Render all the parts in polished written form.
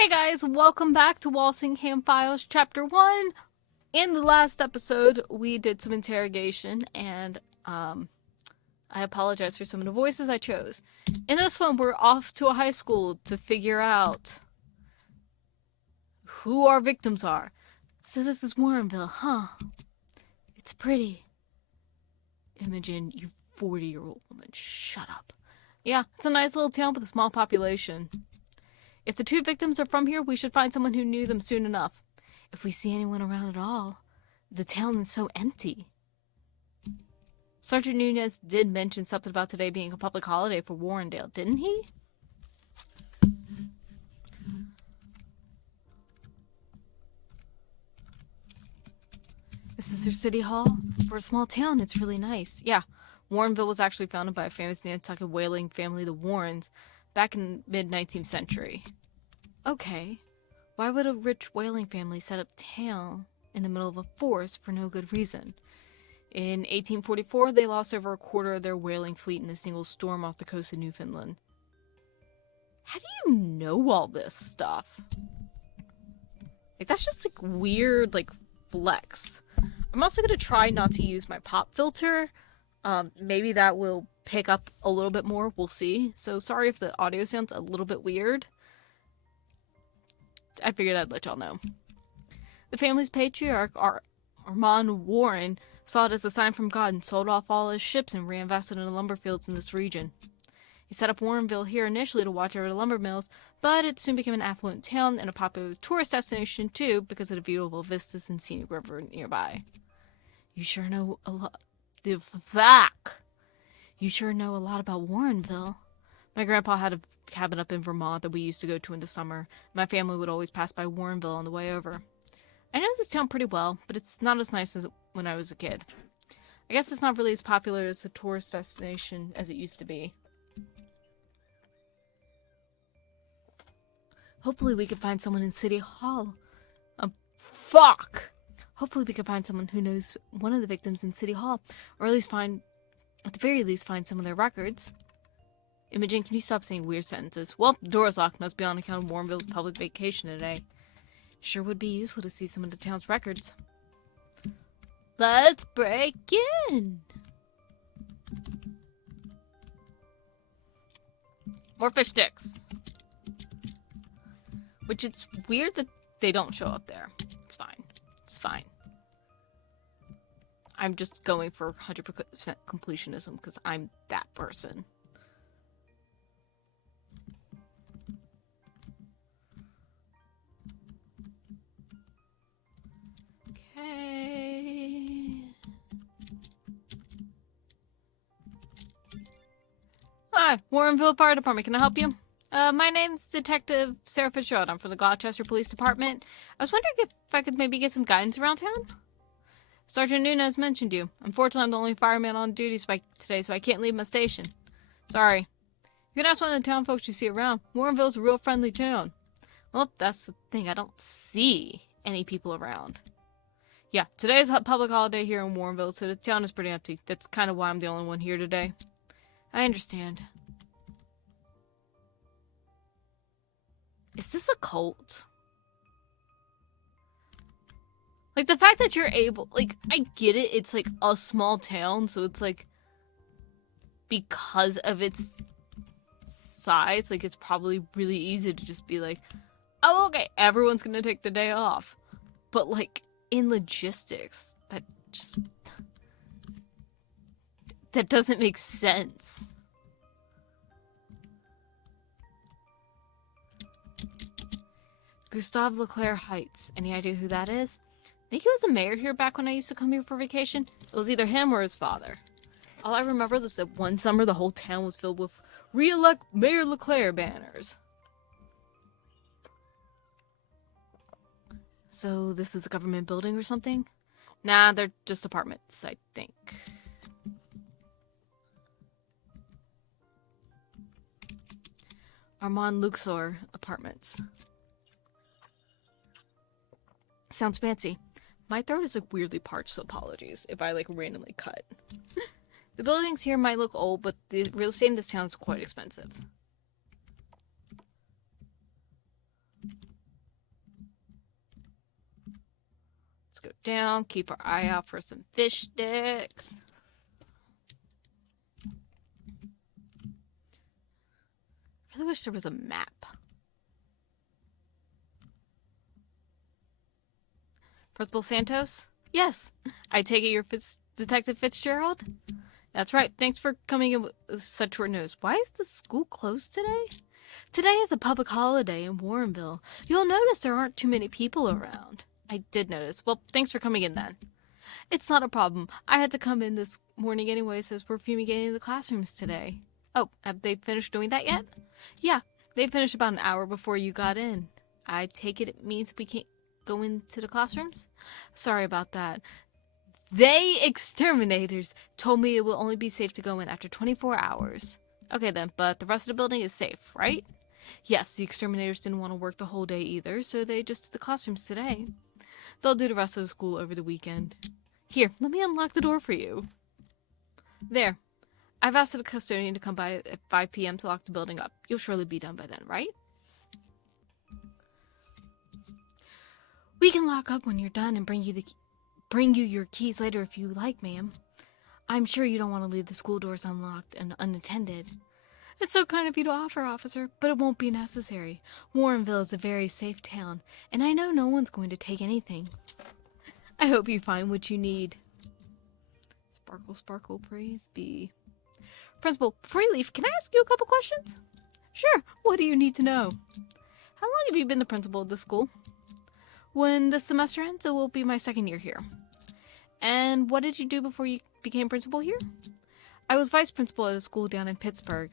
Hey guys, welcome back to Walsingham Files Chapter 1. In the last episode, we did some interrogation, and I apologize for some of the voices I chose. In this one, we're off to a high school to figure out who our victims are. So this is Warrenville, huh? It's pretty. Imogen, you 40-year-old woman, shut up. Yeah, it's a nice little town with a small population. If the two victims are from here, we should find someone who knew them soon enough. If we see anyone around at all, the town is so empty. Sergeant Nunez did mention something about today being a public holiday for Warrendale, didn't he? This is their city hall. For a small town, it's really nice. Yeah, Warrenville was actually founded by a famous Nantucket whaling family, the Warrens, back in the mid-19th century. Okay, why would a rich whaling family set up town in the middle of a forest for no good reason? In 1844, they lost over a quarter of their whaling fleet in a single storm off the coast of Newfoundland. How do you know all this stuff? Like, that's just, like, weird, like, flex. I'm also gonna try not to use my pop filter. Maybe that will pick up a little bit more. We'll see. So sorry if the audio sounds a little bit weird. I figured I'd let y'all know. The family's patriarch, Armand Warren, saw it as a sign from God and sold off all his ships and reinvested in the lumber fields in this region. He set up Warrenville here initially to watch over the lumber mills, but it soon became an affluent town and a popular tourist destination too because of the beautiful vistas and scenic river nearby. You sure know a lot. You sure know a lot about Warrenville. My grandpa had a cabin up in Vermont that we used to go to in the summer. My family would always pass by Warrenville on the way over. I know this town pretty well, but it's not as nice as when I was a kid. I guess it's not really as popular as a tourist destination as it used to be. Hopefully we can find someone in City Hall. Fuck! Hopefully we can find someone who knows one of the victims in City Hall, or at the very least find some of their records. Imogen, can you stop saying weird sentences? Well, the door is locked. Must be on account of Warrenville's public vacation today. Sure would be useful to see some of the town's records. Let's break in! More fish sticks. Which it's weird that they don't show up there. It's fine. It's fine. I'm just going for 100% completionism because I'm that person. Okay. Hi, Warrenville Fire Department. Can I help you? My name's Detective Sarah Fitzgerald. I'm from the Gloucester Police Department. I was wondering if I could maybe get some guidance around town? Sergeant Nunez mentioned you. Unfortunately, I'm the only fireman on duty today, so I can't leave my station. Sorry. You can ask one of the town folks you see around. Warrenville's a real friendly town. Well, that's the thing. I don't see any people around. Yeah, today's a public holiday here in Warrenville, so the town is pretty empty. That's kind of why I'm the only one here today. I understand. Is this a cult? Like, the fact that you're able... Like, I get it. It's, like, a small town, so it's, like... Because of its size, like, it's probably really easy to just be like, oh, okay, everyone's gonna take the day off. But, like, in logistics, that doesn't make sense. Gustave Leclerc Heights. Any idea who that is? I think he was the mayor here back when I used to come here for vacation. It was either him or his father. All I remember was that one summer the whole town was filled with re-elect Mayor Leclerc banners. So this is a government building or something? Nah, they're just apartments, I think. Armand Luxor Apartments. Sounds fancy. My throat is like weirdly parched, so apologies if I like randomly cut. The buildings here might look old, but the real estate in this town is quite expensive. down. Keep our eye out for some fish sticks. I really wish there was a map. Principal Santos? Yes. I take it you're Detective Fitzgerald? That's right. Thanks for coming in with such short notice. Why is the school closed today? Today is a public holiday in Warrenville. You'll notice there aren't too many people around. I did notice. Well, thanks for coming in then. It's not a problem. I had to come in this morning anyway, since we're fumigating the classrooms today. Oh, have they finished doing that yet? Yeah, they finished about an hour before you got in. I take it means we can't go into the classrooms? Sorry about that. They exterminators told me it will only be safe to go in after 24 hours. Okay then, but the rest of the building is safe, right? Yes, the exterminators didn't want to work the whole day either, so they just did the classrooms today. They'll do the rest of the school over the weekend. Here, let me unlock the door for you. There. I've asked the custodian to come by at 5 p.m. to lock the building up. You'll surely be done by then, right? We can lock up when you're done and bring you your keys later if you like, ma'am. I'm sure you don't want to leave the school doors unlocked and unattended. It's so kind of you to offer, officer, but it won't be necessary. Warrenville is a very safe town, and I know no one's going to take anything. I hope you find what you need. Sparkle, sparkle, praise be. Principal, before you leave, can I ask you a couple questions? Sure, what do you need to know? How long have you been the principal of this school? When this semester ends, it will be my second year here. And what did you do before you became principal here? I was vice principal at a school down in Pittsburgh.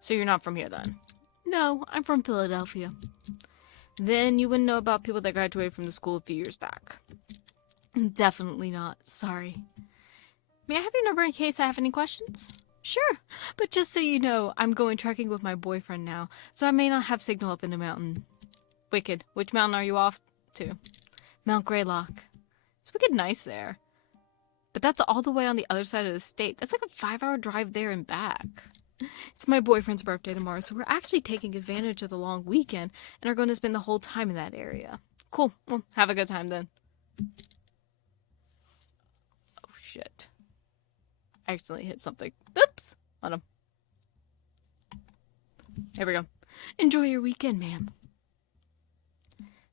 So you're not from here then? No, I'm from Philadelphia. Then you wouldn't know about people that graduated from the school a few years back. Definitely not. Sorry. May I have your number in case I have any questions? Sure, but just so you know, I'm going trekking with my boyfriend now, so I may not have signal up in the mountain. Wicked. Which mountain are you off to? Mount Greylock. It's wicked nice there. But that's all the way on the other side of the state. That's like a 5-hour drive there and back. It's my boyfriend's birthday tomorrow, so we're actually taking advantage of the long weekend and are going to spend the whole time in that area. Cool. Well, have a good time then. Oh, shit. I accidentally hit something. Oops. On him. Here we go. Enjoy your weekend, ma'am.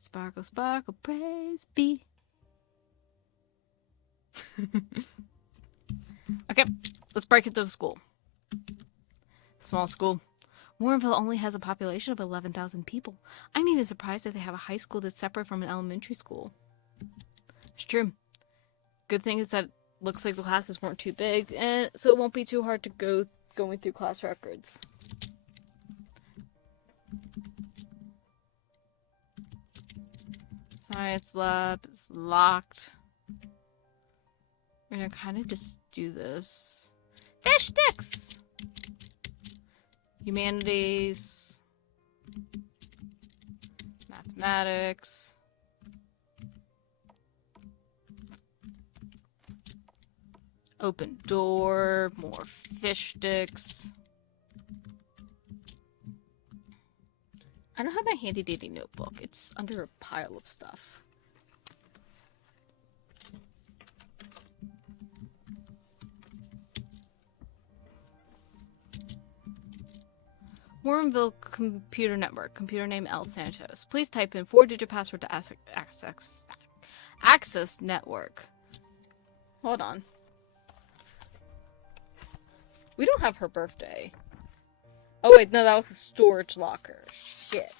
Sparkle, sparkle, praise be. Okay, let's break into the school. Small school. Warrenville only has a population of 11,000 people. I'm even surprised that they have a high school that's separate from an elementary school. It's true. Good thing is that it looks like the classes weren't too big, and so it won't be too hard to going through class records. Science lab is locked. We're gonna kind of just do this. Fish sticks! Humanities. Mathematics. Open door. More fish sticks. I don't have my handy dandy notebook. It's under a pile of stuff. Warrenville Computer Network. Computer name L. Santos. Please type in 4-digit password to access network. Hold on. We don't have her birthday. Oh wait, no, that was a storage locker. Shit.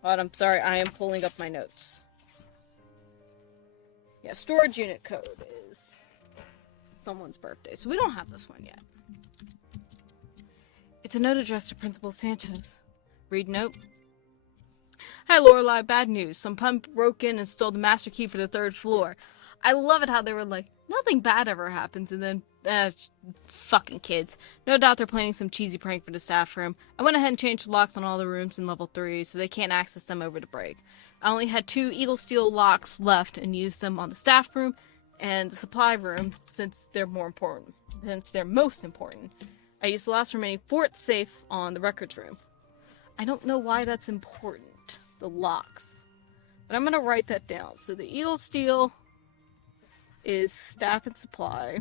But I'm sorry, I am pulling up my notes. Yeah, storage unit code is someone's birthday, so we don't have this one yet. It's a note addressed to Principal Santos. Read note. Hi, Lorelai. Bad news. Some punk broke in and stole the master key for the 3rd floor. I love it how they were like, nothing bad ever happens, and then, fucking kids. No doubt they're planning some cheesy prank for the staff room. I went ahead and changed the locks on all the rooms in level 3, so they can't access them over the break. I only had 2 Eagle Steel locks left and used them on the staff room and the supply room since they're most important. I used the last remaining fort safe on the records room. I don't know why that's important. The locks. But I'm gonna write that down. So the Eagle Steel is staff and supply.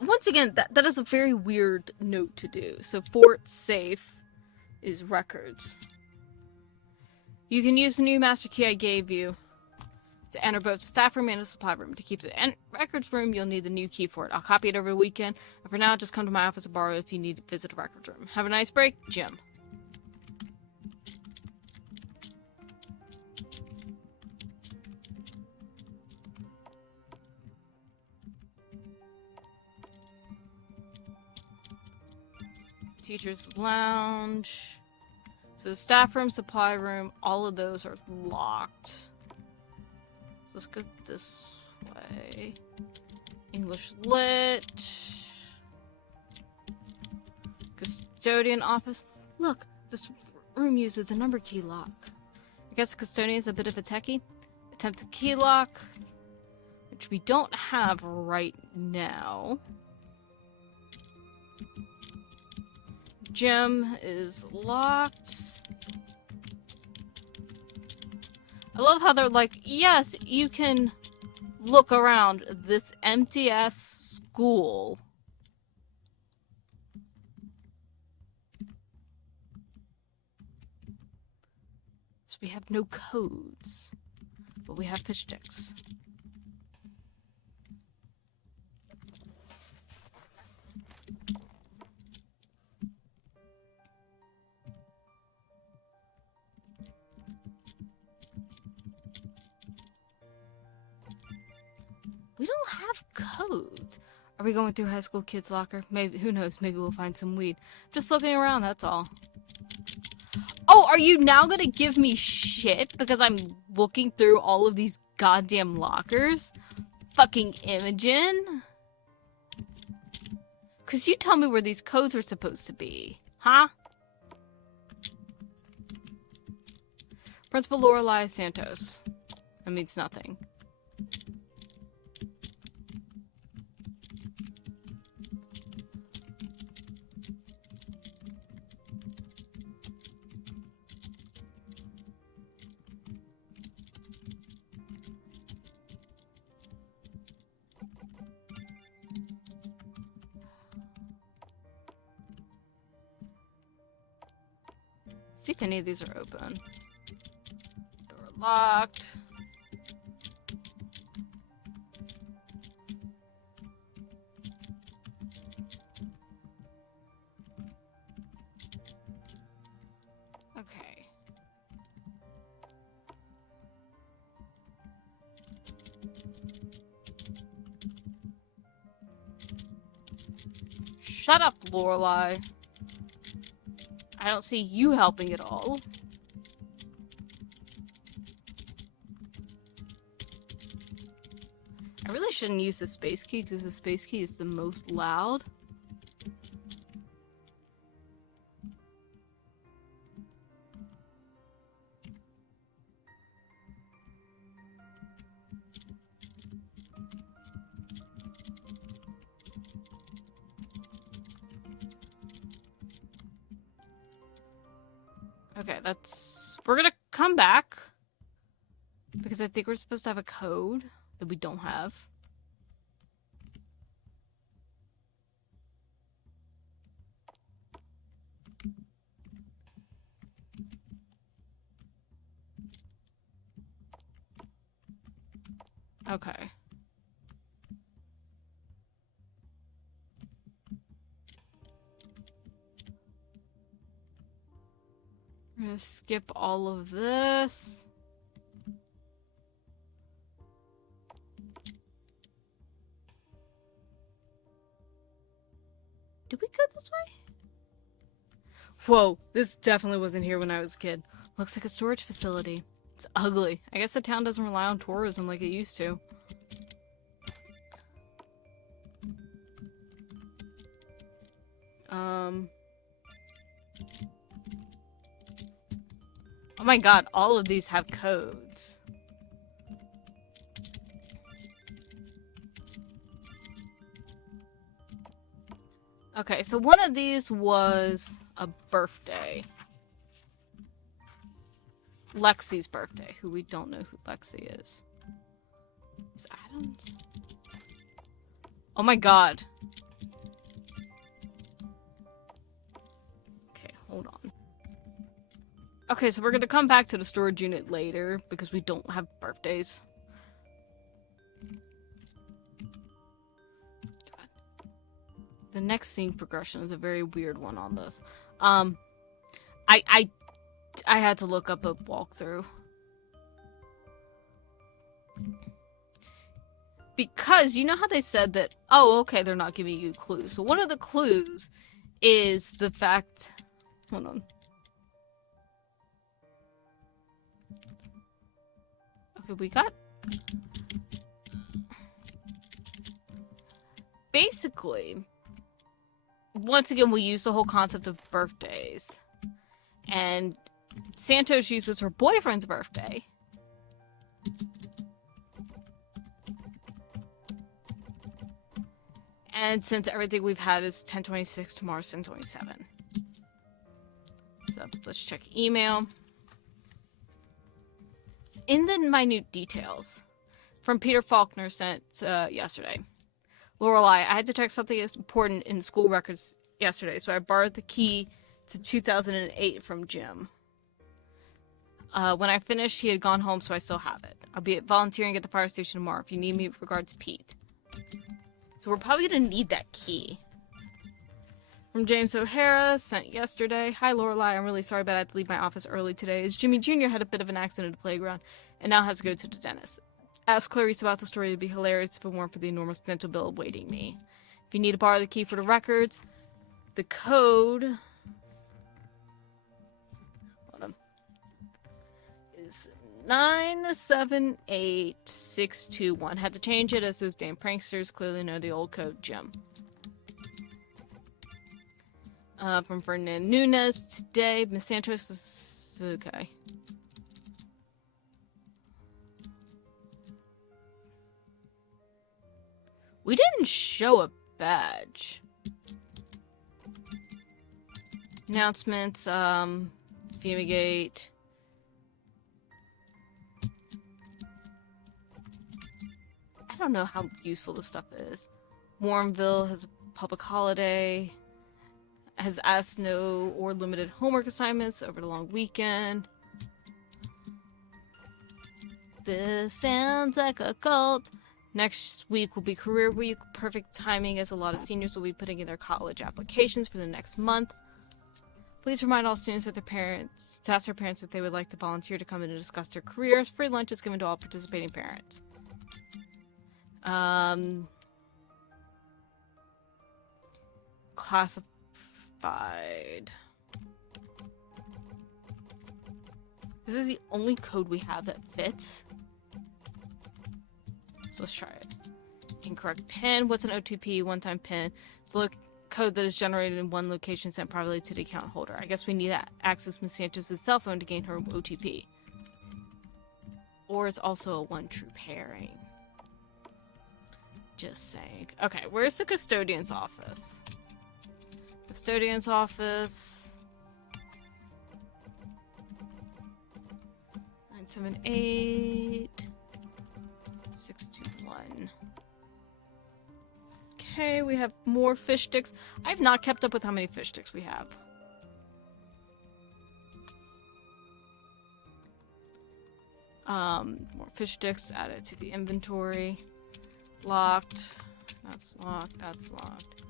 Once again, that is a very weird note to do. So Fort Safe is records. You can use the new master key I gave you to enter both the staff room and the supply room. To keep the records room, you'll need the new key for it. I'll copy it over the weekend. And for now, just come to my office and borrow it if you need to visit a records room. Have a nice break, Jim. Teacher's lounge. So the staff room, supply room, all of those are locked. So let's go this way. English lit. Custodian office. Look, this room uses a number key lock. I guess the custodian is a bit of a techie. Attempt a key lock, which we don't have right now. Gym is locked. I love how they're like, yes, you can look around this empty-ass school. So we have no codes, but we have fish sticks. We don't have code. Are we going through high school kids' locker? Maybe, who knows, maybe we'll find some weed. Just looking around, that's all. Oh, are you now gonna give me shit because I'm looking through all of these goddamn lockers? Fucking Imogen? Cause you tell me where these codes are supposed to be, huh? Principal Lorelei Santos. That means nothing. See if any of these are open. Door locked. Okay. Shut up, Lorelei. I don't see you helping at all. I really shouldn't use the space key because the space key is the most loud. Okay, we're gonna come back because I think we're supposed to have a code that we don't have. Okay. I'm gonna skip all of this. Did we go this way? Whoa, this definitely wasn't here when I was a kid. Looks like a storage facility. It's ugly. I guess the town doesn't rely on tourism like it used to. Oh my god, all of these have codes. Okay, so one of these was a birthday. Lexi's birthday, who we don't know who Lexi is. Is Adams? Oh my god. Okay, hold on. Okay, so we're gonna come back to the storage unit later because we don't have birthdays. God. The next scene progression is a very weird one on this. I had to look up a walkthrough. Because you know how they said that, oh, okay, they're not giving you clues. So one of the clues is the fact... Hold on. Okay, we got... Basically, once again, we use the whole concept of birthdays. And Santos uses her boyfriend's birthday. And since everything we've had is 10/26, tomorrow's 10/27. So let's check email. It's in the minute details. From Peter Faulkner sent yesterday. Lorelei, I had to check something important in school records yesterday, so I borrowed the key to 2008 from Jim. When I finished, he had gone home, so I still have it. I'll be volunteering at the fire station tomorrow. If you need me, regards, Pete. So we're probably going to need that key. From James O'Hara, sent yesterday. Hi, Lorelei. I'm really sorry, but I had to leave my office early today, as Jimmy Jr. had a bit of an accident at the playground, and now has to go to the dentist. Ask Clarice about the story. It'd be hilarious if it weren't for the enormous dental bill awaiting me. If you need to borrow the key for the records, the code... Hold on. Is 978621. Had to change it as those damn pranksters clearly know the old code, Jim. From Ferdinand Nunez today. Miss Santos is... Okay. We didn't show a badge. Announcements, Fumigate. I don't know how useful this stuff is. Warrenville has a public holiday. Has asked no or limited homework assignments over the long weekend. This sounds like a cult. Next week will be career week. Perfect timing as a lot of seniors will be putting in their college applications for the next month. Please remind all students that to ask their parents if they would like to volunteer to come in and discuss their careers. Free lunch is given to all participating parents. Classified. This is the only code we have that fits. So let's try it. Incorrect PIN. What's an OTP? One-time PIN. It's a code that is generated in one location sent privately to the account holder. I guess we need to access Miss Santos' cell phone to gain her OTP. Or it's also a one true pairing. Just saying. Okay, where's the custodian's office? Custodian's office. 978 621. Okay, we have more fish sticks. I've not kept up with how many fish sticks we have. More fish sticks added to the inventory. Locked. That's locked. That's locked.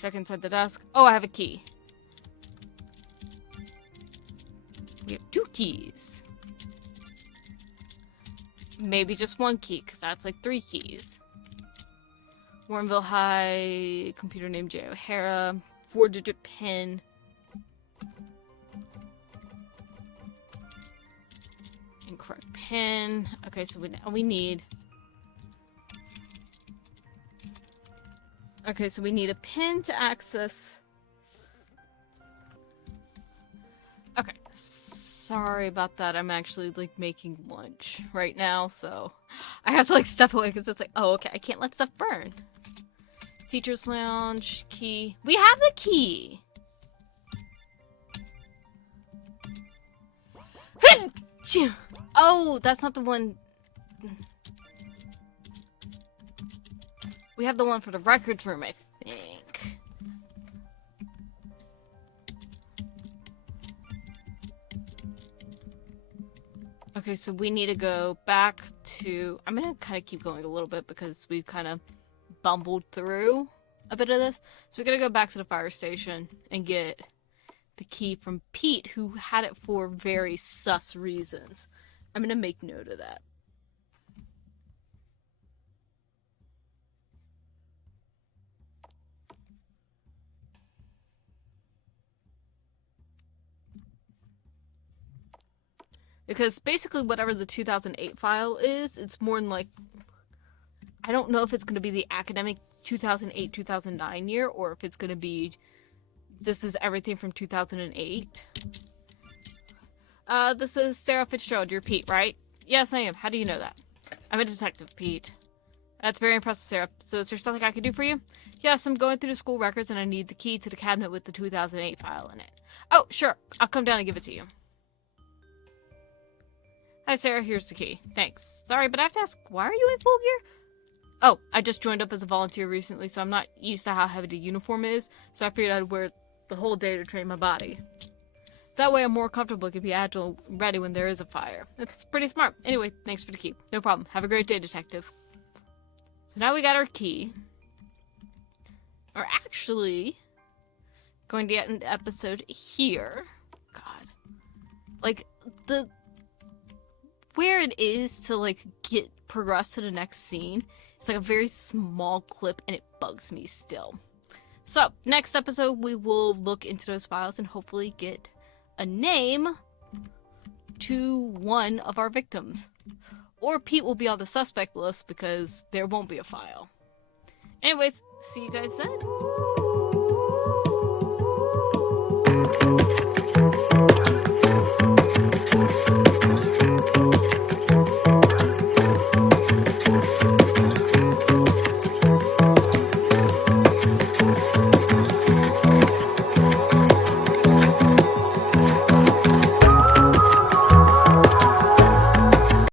Check inside the desk. Oh, I have a key. We have 2 keys. Maybe just 1 key, because that's like 3 keys. Warrenville High, computer name J. O'Hara, 4-digit PIN. Incorrect PIN. Okay, so we need... Okay, so we need a PIN to access... Okay. Sorry about that. I'm actually, like, making lunch right now, so I have to, like, step away because it's like, oh, okay, I can't let stuff burn. Teacher's lounge, key. We have the key! Phew. Oh, that's not the one. We have the one for the records room, I think. Okay, so we need to go back to... I'm gonna kind of keep going a little bit because we've kind of bumbled through a bit of this. So we're gonna go back to the fire station and get the key from Pete, who had it for very sus reasons. I'm gonna make note of that. Because basically whatever the 2008 file is, it's more than like... I don't know if it's going to be the academic 2008-2009 year, or if it's going to be... This is everything from 2008. This is Sarah Fitzgerald. You're Pete, right? Yes, I am. How do you know that? I'm a detective, Pete. That's very impressive, Sarah. So is there something I can do for you? Yes, I'm going through the school records and I need the key to the cabinet with the 2008 file in it. Oh, sure. I'll come down and give it to you. Hi, Sarah. Here's the key. Thanks. Sorry, but I have to ask, why are you in full gear? Oh, I just joined up as a volunteer recently, so I'm not used to how heavy the uniform is, so I figured I'd wear it the whole day to train my body. That way I'm more comfortable, can be agile and ready when there is a fire. That's pretty smart. Anyway, thanks for the key. No problem. Have a great day, detective. So now we got our key. Or actually, going to end the episode here. God. Like, where it is to, like, progress to the next scene, it's like a very small clip and it bugs me still. So, next episode we will look into those files and hopefully get a name to one of our victims. Or Pete will be on the suspect list because there won't be a file. Anyways, see you guys then.